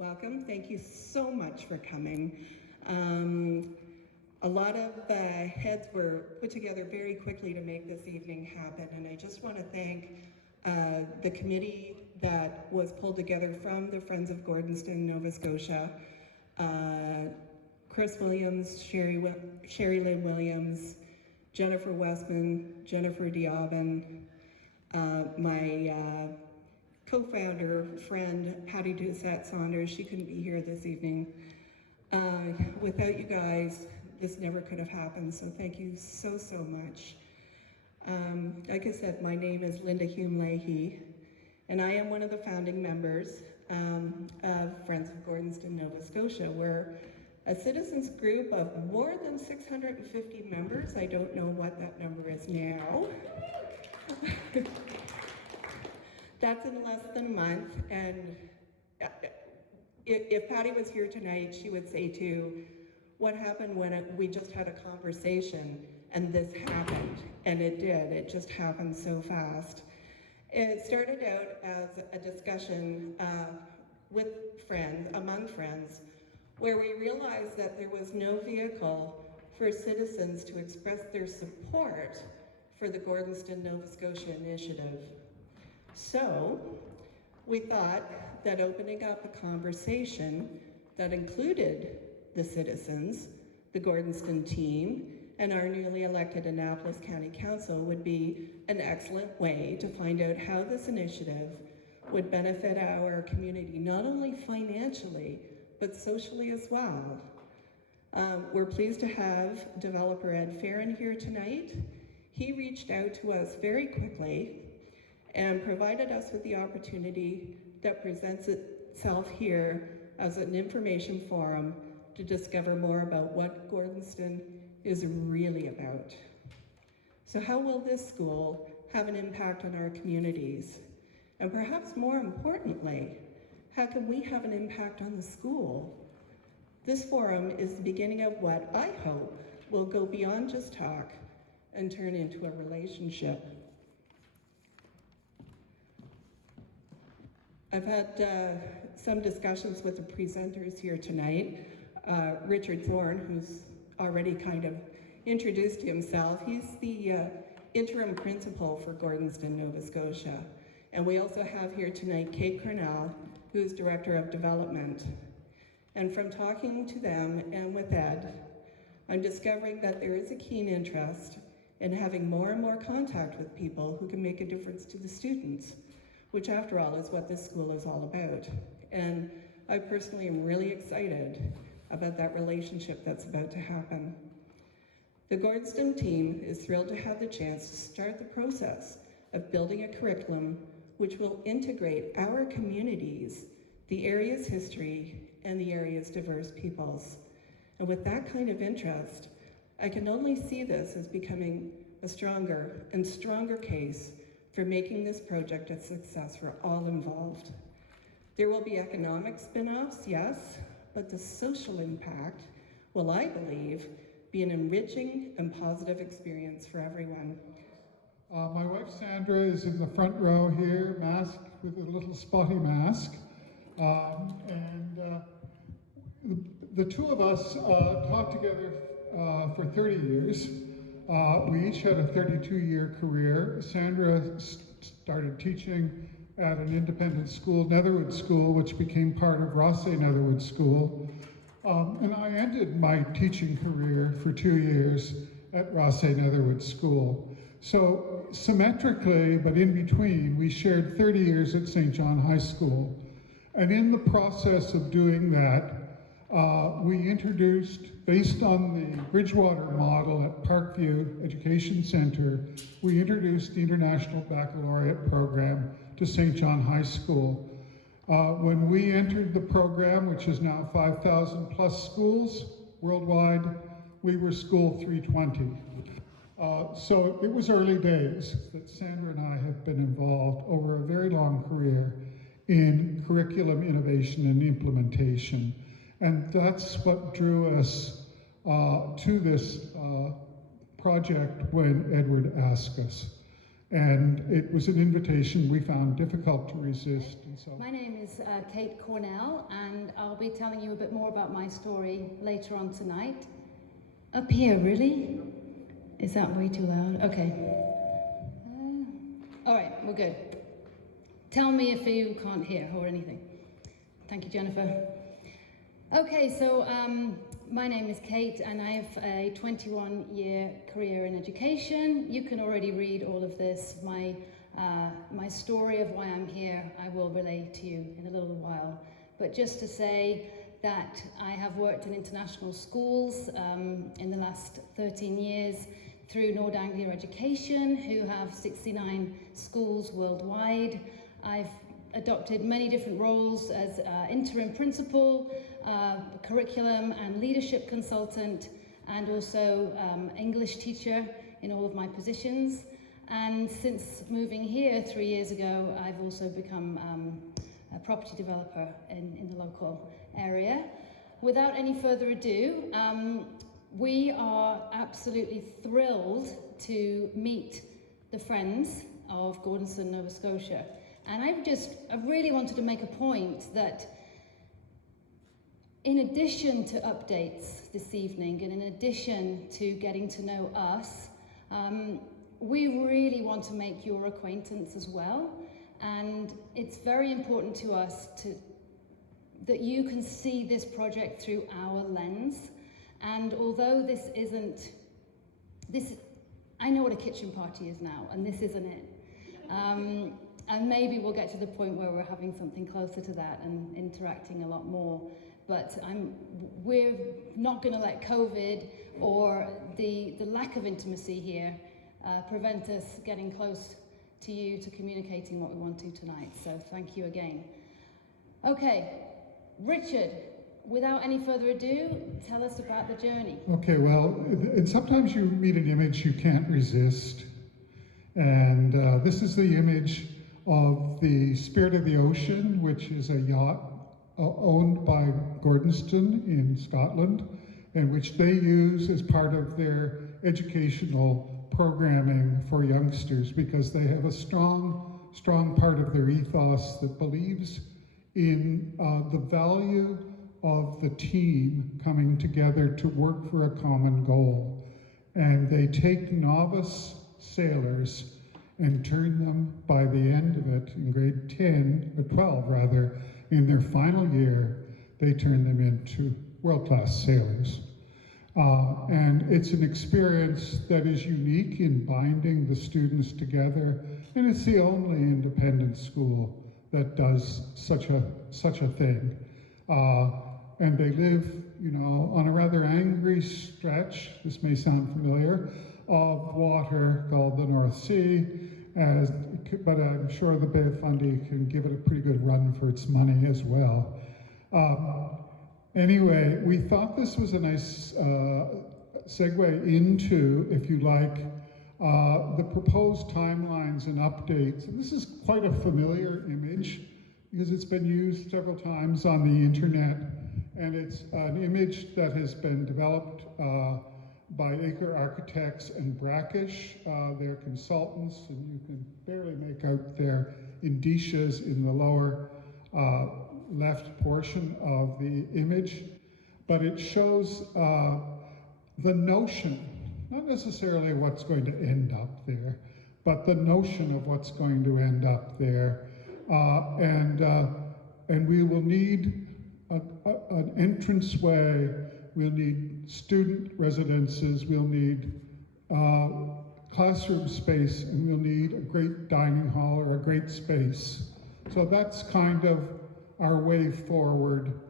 Welcome. Thank you so much for coming. A lot of heads were put together very quickly to make this evening happen, and I just want to thank the committee that was pulled together from the Friends of Gordonstoun Nova Scotia, Chris Williams, Sherry Lynn Williams, Jennifer Westman, Jennifer Diabin, my co-founder, friend, Patty Doucette Saunders. She couldn't be here this evening. Without you guys, this never could have happened, so thank you so, so much. Like I said, my name is Linda Hume Leahy, and I am one of the founding members of Friends of Gordonstoun Nova Scotia. We're a citizens group of more than 650 members. I don't know what that number is now. That's in less than a month, and if Patty was here tonight, she would say too, what happened when we just had a conversation and this happened? And it did, it just happened so fast. It started out as a discussion with friends, among friends, where we realized that there was no vehicle for citizens to express their support for the Gordonstoun Nova Scotia initiative. So we thought that opening up a conversation that included the citizens, the Gordonstoun team, and our newly elected Annapolis County Council would be an excellent way to find out how this initiative would benefit our community, not only financially, but socially as well. We're pleased to have developer Ed Farren here tonight. He reached out to us very quickly and provided us with the opportunity that presents itself here as an information forum to discover more about what Gordonstoun is really about. So how will this school have an impact on our communities? And perhaps more importantly, how can we have an impact on the school? This forum is the beginning of what I hope will go beyond just talk and turn into a relationship. I've had some discussions with the presenters here tonight. Richard Thorne, who's already kind of introduced himself, he's the interim principal for Gordonstoun Nova Scotia. And we also have here tonight Kate Cornell, who's Director of Development. And from talking to them and with Ed, I'm discovering that there is a keen interest in having more and more contact with people who can make a difference to the students, which after all is what this school is all about. And I personally am really excited about that relationship that's about to happen. The Gordonstoun team is thrilled to have the chance to start the process of building a curriculum which will integrate our communities, the area's history, and the area's diverse peoples. And with that kind of interest, I can only see this as becoming a stronger and stronger case for making this project a success for all involved. There will be economic spin-offs, yes, but the social impact will, I believe, be an enriching and positive experience for everyone. My wife Sandra is in the front row here, masked with a little spotty mask. The two of us taught together for 30 years. We each had a 32-year career. Sandra started teaching at an independent school, Netherwood School, which became part of Rossay Netherwood School. And I ended my teaching career for 2 years at Rossay Netherwood School. So symmetrically, but in between, we shared 30 years at St. John High School. And in the process of doing that, we introduced, based on the Bridgewater model at Parkview Education Centre, we introduced the International Baccalaureate program to St. John High School. When we entered the program, which is now 5,000 plus schools worldwide, we were school 320. So it was early days that Sandra and I have been involved over a very long career in curriculum innovation and implementation. And that's what drew us to this project when Edward asked us. And it was an invitation we found difficult to resist. And so, my name is Kate Cornell, and I'll be telling you a bit more about my story later on tonight. Up here, really? Is that way too loud? Okay. All right, we're good. Tell me if you can't hear or anything. Thank you, Jennifer. Okay, so my name is Kate, and I have a 21-year career in education. You can already read all of this. My story of why I'm here, I will relay to you in a little while. But just to say that I have worked in international schools in the last 13 years through Nord Anglia Education, who have 69 schools worldwide. I've adopted many different roles as interim principal, curriculum and leadership consultant, and also English teacher in all of my positions. And since moving here 3 years ago, I've also become a property developer in the local area. Without any further ado, we are absolutely thrilled to meet the friends of Gordonstoun Nova Scotia. And I really wanted to make a point that in addition to updates this evening, and in addition to getting to know us, we really want to make your acquaintance as well. And it's very important to us that you can see this project through our lens. And although I know what a kitchen party is now, and this isn't it. And maybe we'll get to the point where we're having something closer to that and interacting a lot more. But we're not going to let COVID or the lack of intimacy here prevent us getting close to you, to communicating what we want to tonight. So thank you again. Okay, Richard, without any further ado, tell us about the journey. okay, well, and sometimes you meet an image you can't resist. And this is the image of the Spirit of the Ocean, which is a yacht owned by Gordonstoun in Scotland, and which they use as part of their educational programming for youngsters, because they have a strong part of their ethos that believes in the value of the team coming together to work for a common goal. And they take novice sailors and turn them, by the end of it, in grade 10, or 12 rather, in their final year, they turn them into world-class sailors. And it's an experience that is unique in binding the students together, and it's the only independent school that does such a thing. And they live, on a rather angry stretch, this may sound familiar, of water called the North Sea, but I'm sure the Bay of Fundy can give it a pretty good run for its money as well. Anyway, we thought this was a nice segue into, if you like, the proposed timelines and updates. And this is quite a familiar image because it's been used several times on the internet, and it's an image that has been developed by Acre Architects and Brackish. They're consultants, and you can barely make out their indicias in the lower left portion of the image, but it shows the notion, not necessarily what's going to end up there, but the notion of what's going to end up there. And we will need an entranceway, we'll need student residences, we'll need classroom space, and we'll need a great dining hall or a great space. So that's kind of our way forward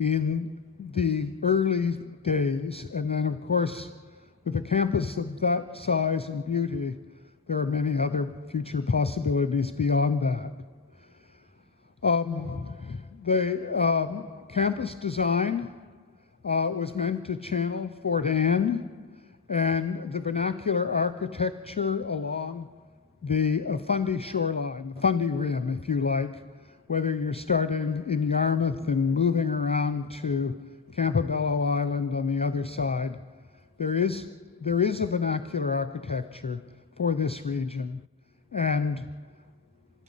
in the early days. And then, of course, with a campus of that size and beauty, there are many other future possibilities beyond that. The campus design was meant to channel Fort Anne and the vernacular architecture along the Fundy shoreline, Fundy Rim, if you like, whether you're starting in Yarmouth and moving around to Campobello Island on the other side. There is a vernacular architecture for this region, And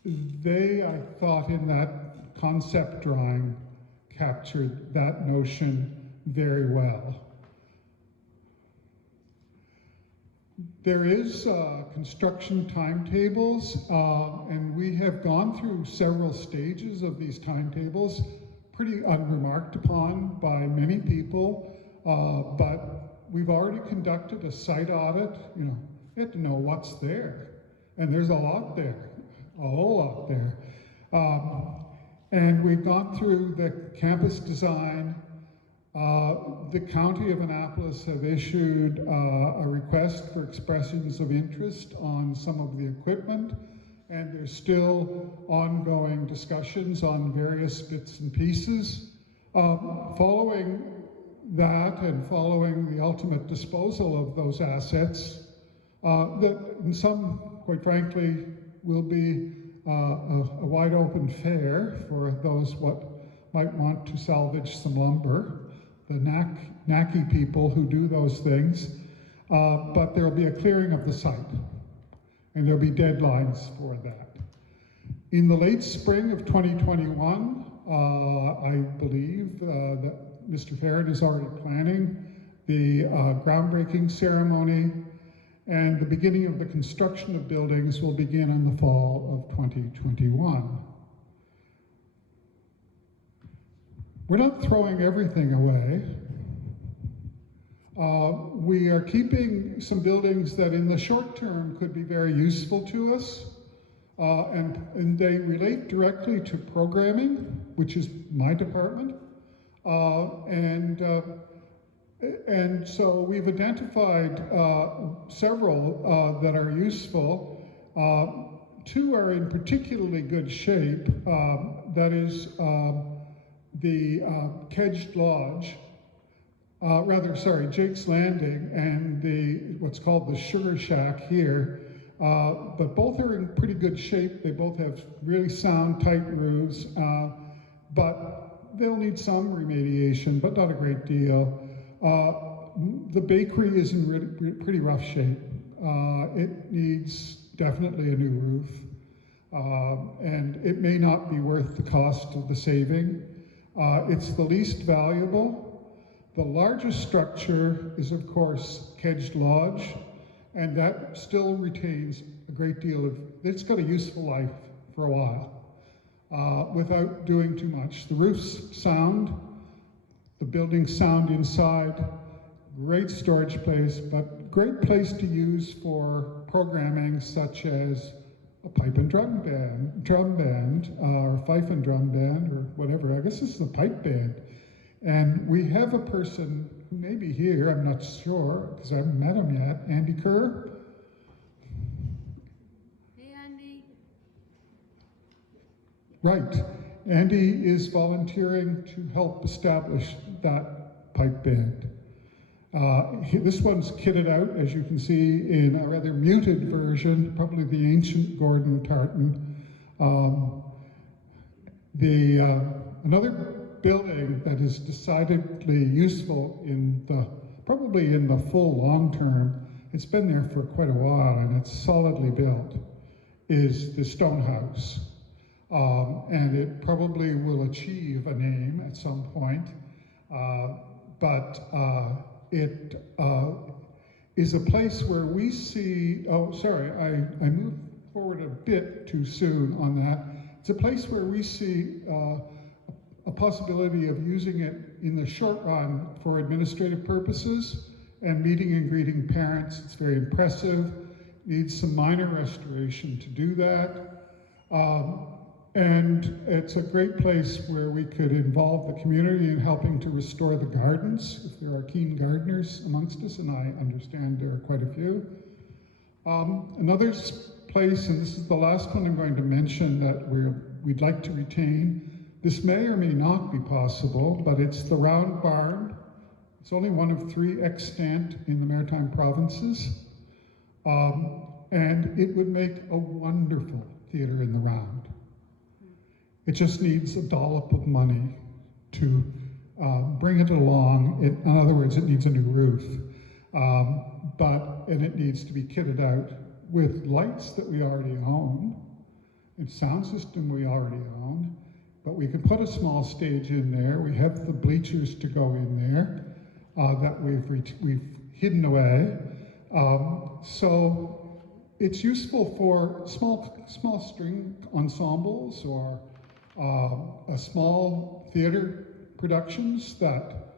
they, I thought, in that concept drawing, captured that notion very well. There is construction timetables, and we have gone through several stages of these timetables, pretty unremarked upon by many people, but we've already conducted a site audit. You have to know what's there, and there's a lot there, a whole lot there. And we've gone through the campus design. The County of Annapolis have issued a request for expressions of interest on some of the equipment, and there's still ongoing discussions on various bits and pieces. Following that and following the ultimate disposal of those assets, that in some, quite frankly, will be a wide open fair for those what might want to salvage some lumber, the knacky people who do those things, but there will be a clearing of the site, and there'll be deadlines for that. In the late spring of 2021, I believe that Mr. Farren is already planning the groundbreaking ceremony, and the beginning of the construction of buildings will begin in the fall of 2021. We're not throwing everything away. We are keeping some buildings that in the short term could be very useful to us, and they relate directly to programming, which is my department, and so we've identified several that are useful. Two are in particularly good shape. That is the Kedged Lodge, Jake's Landing, and what's called the Sugar Shack here. But both are in pretty good shape. They both have really sound, tight roofs, but they'll need some remediation, but not a great deal. The bakery is in pretty rough shape. It needs definitely a new roof, and it may not be worth the cost of the saving. It's the least valuable. The largest structure is, of course, Kedged Lodge, and that still retains a great deal of, it's got a useful life for a while, without doing too much. The roof's sound, the building's sound inside, great storage place, but great place to use for programming such as a pipe and drum band, or fife and drum band, or whatever. I guess this is a pipe band. And we have a person who may be here, I'm not sure, because I haven't met him yet, Andy Kerr. Hey, Andy. Right. Andy is volunteering to help establish that pipe band. This one's kitted out, as you can see, in a rather muted version, probably the ancient Gordon tartan. Another building that is decidedly useful probably in the full long term, it's been there for quite a while and it's solidly built, is the Stone House. And it probably will achieve a name at some point, but it is a place where we see, I moved forward a bit too soon on that. It's a place where we see a possibility of using it in the short run for administrative purposes and meeting and greeting parents. It's very impressive, needs some minor restoration to do that. And it's a great place where we could involve the community in helping to restore the gardens, if there are keen gardeners amongst us, and I understand there are quite a few. Another place, and this is the last one I'm going to mention that we'd like to retain. This may or may not be possible, but it's the Round Barn. It's only one of 3 extant in the Maritime Provinces, and it would make a wonderful theatre in the Round. It just needs a dollop of money to bring it along. In other words, it needs a new roof, and it needs to be kitted out with lights that we already own, and sound system we already own, but we can put a small stage in there. We have the bleachers to go in there that we've hidden away. So it's useful for small string ensembles or small theater productions that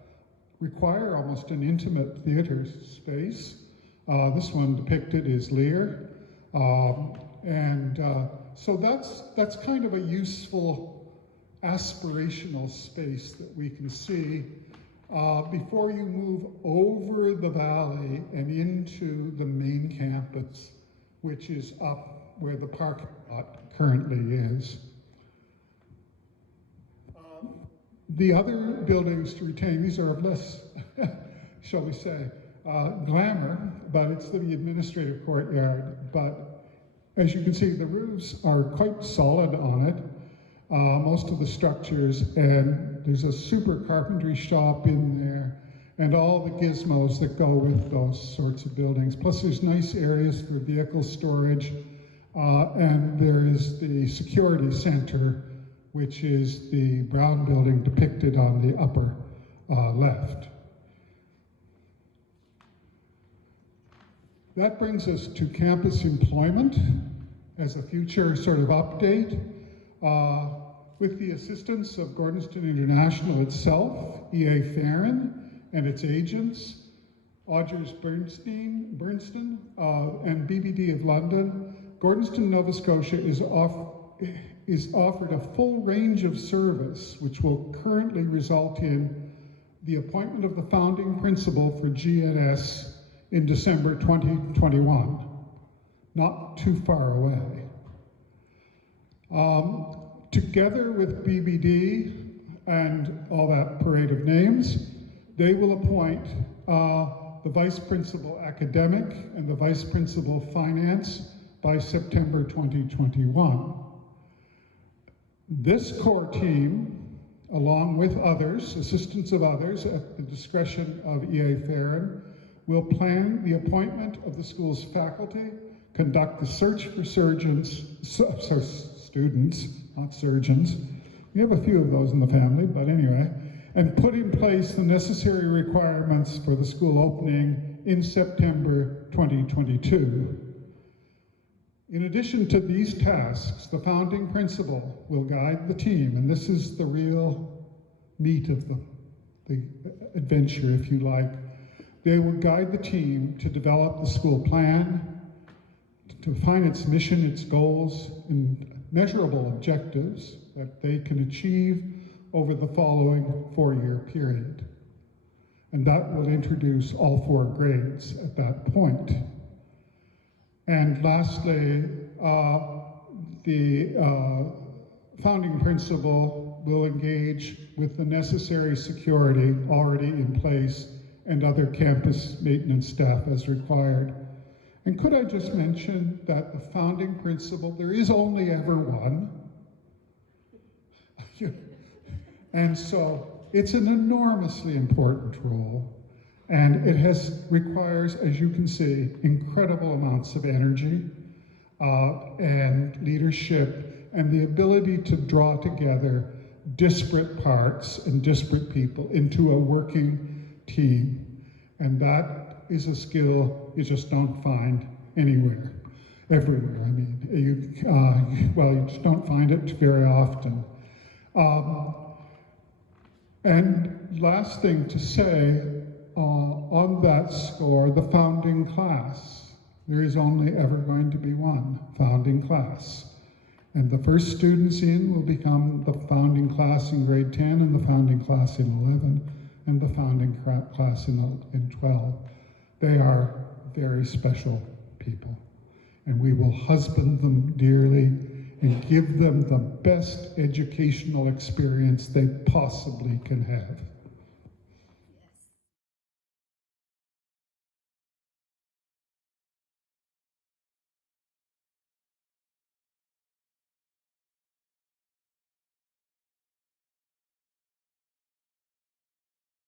require almost an intimate theater space. This one depicted is Lear. So that's kind of a useful aspirational space that we can see before you move over the valley and into the main campus, which is up where the parking lot currently is. The other buildings to retain, these are of less, shall we say, glamour, but it's the administrative courtyard. But as you can see, the roofs are quite solid on it, most of the structures, and there's a super carpentry shop in there, and all the gizmos that go with those sorts of buildings. Plus there's nice areas for vehicle storage, and there is the security center, which is the brown building depicted on the upper left. That brings us to campus employment as a future sort of update. With the assistance of Gordonstoun International itself, EA Farren and its agents, Odgers Bernston, and BBD of London, Gordonstoun Nova Scotia is offered a full range of service, which will currently result in the appointment of the founding principal for GNS in December 2021, not too far away. Together with BBD and all that parade of names, they will appoint the vice principal academic and the vice principal finance by September 2021. This core team, along with others, assistance of others at the discretion of EA Farren, will plan the appointment of the school's faculty, conduct the search for students, not surgeons. We have a few of those in the family, but anyway, and put in place the necessary requirements for the school opening in September 2022. In addition to these tasks, the founding principal will guide the team, and this is the real meat of the adventure, if you like. They will guide the team to develop the school plan, to define its mission, its goals, and measurable objectives that they can achieve over the following 4-year period. And that will introduce all 4 grades at that point. And lastly, the founding principal will engage with the necessary security already in place and other campus maintenance staff as required. And could I just mention that the founding principal, there is only ever one. And so it's an enormously important role. And it requires, as you can see, incredible amounts of energy and leadership and the ability to draw together disparate parts and disparate people into a working team. And that is a skill you just don't find anywhere, everywhere. I mean, you just don't find it very often. And last thing to say, on that score, the founding class. There is only ever going to be one founding class. And the first students in will become the founding class in grade 10 and the founding class in 11 and the founding class in 12. They are very special people. And we will husband them dearly and give them the best educational experience they possibly can have.